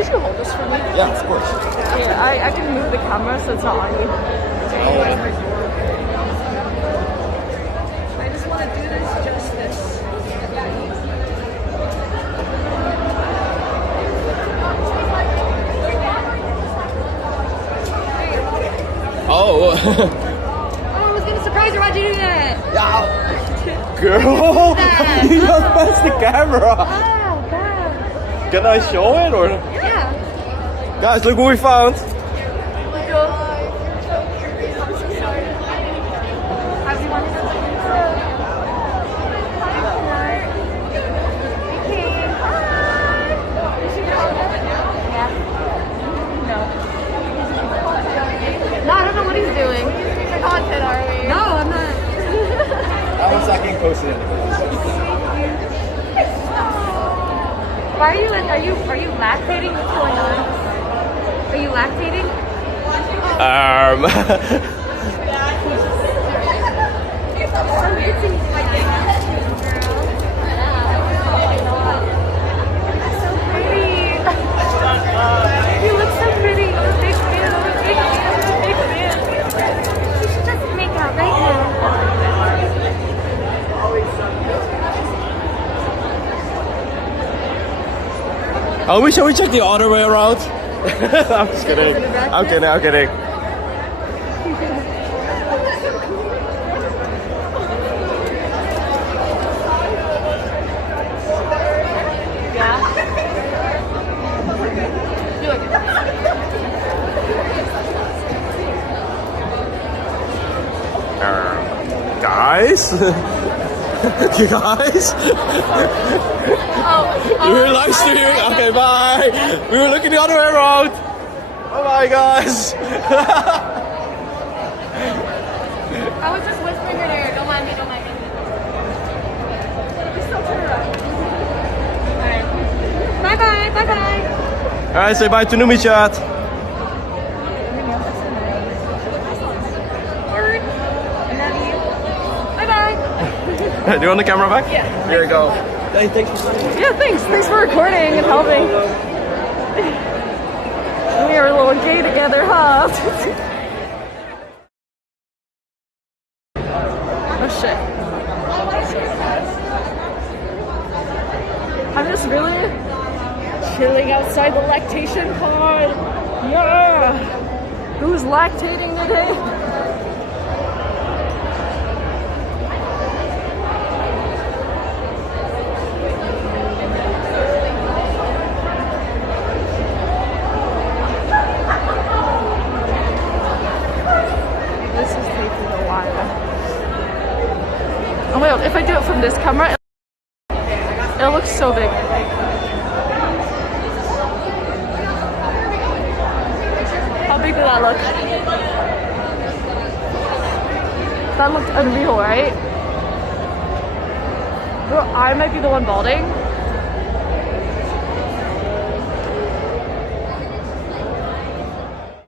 Could you hold this for me? Yeah, of course. Yeah, I can move the camera so it's not on you. I just want to do this justice. Oh. I was gonna surprise her. Why'd you do that? Yeah. Girl, you just passed the camera. Oh, God. Can I show it or? Yeah. Guys, look what we found. No, I don't know what he's doing. For content, are we? No, I'm not. That one's not getting posted. Why are you lactating? What's going on? Are you lactating? So pretty. You look so pretty. I'm a big fan. I'm a big fan. I'm a big fan. We should just make out right now. Oh, shall we check the other way around? I'm just kidding. I'm kidding. Guys? You guys? You were live streaming? Okay, bye. We were looking the other way around. Bye bye, guys. I was just whispering her there. Don't mind me. Just still turn around. Alright. Bye. Alright, say bye to Numi chat. Do you want the camera back? Yeah. Here we go. Hey, thanks. Yeah, thanks. Thanks for recording and helping. We are a little gay together, huh? Oh shit. I'm just really chilling outside the lactation pod. Yeah. Who's lactating today? Oh my god, if I do it from this camera, it looks so big. How big did that look? That looked unreal, right? Bro, I might be the one balding.